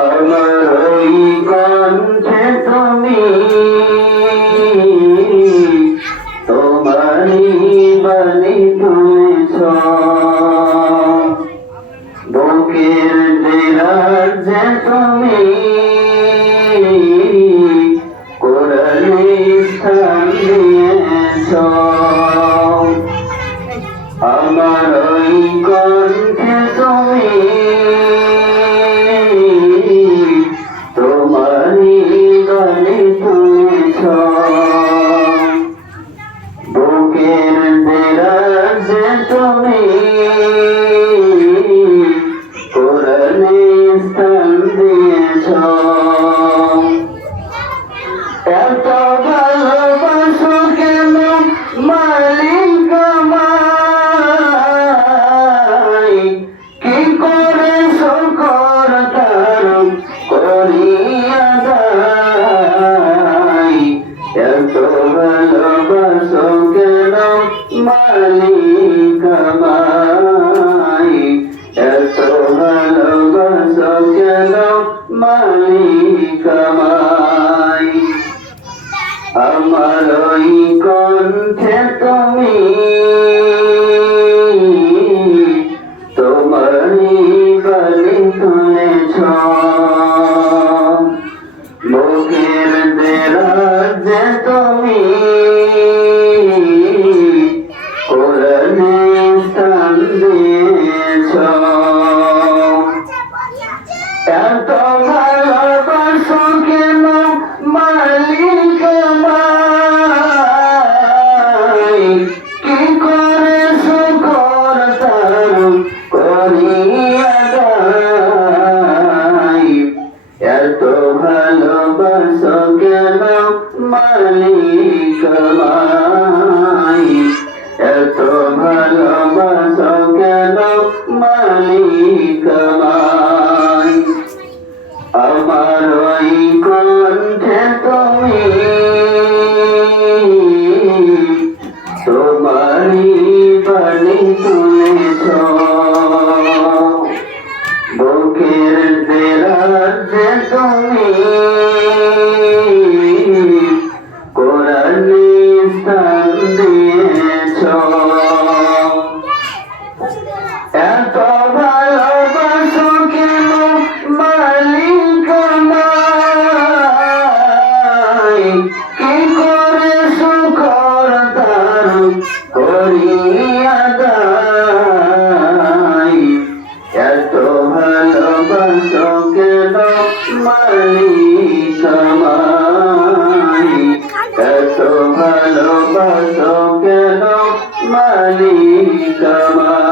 আমার ওই কণ্ঠে তুমি তোমারই বাণী তুলেছ, বুকের দেরাজ যে তুমি কোরআনে স্থান দিয়েছ। আমার ওই কণ্ঠে তুমি তোমারই বাণী তুলেছ, বুকের দেরাজ যে তুমি কোরআনে স্থান দিয়েছ। এত ভালোবাসো কেন মালিক আমায়, কি করে শুকর তার করিয়া দায়। এত ভালোবাসো কেন মালিক আমায়, এত ভালোবাসো কেন মালিক আমায়। আমার ওই কণ্ঠে তুমি তোমারই বাণী তুলেছ, বুকের দেরাজ যে তুমি কোরআনে স্থান দিয়েছ। এত ভালোবাসো কেন মালিক আমায়, কি করে শুকর তার করিয়া দায়। এত ভালোবাসো কেন মালিক আমায়, এত ভালোবাসো কেন মালিক আমায়। আমার ওই কণ্ঠে তুমি তোমারই বাণী তুলেছ, বুকের দেরাজ যে তুমি কোরআনে স্থান দিয়েছ। এত ভালোবাসো কেন মালিক আমায়, কি করে শুকর তার করিয়া দায়। এত ভালোবাসো কেন মালিক আমায়, এত ভালোবাসো কেন মালিক আমায়।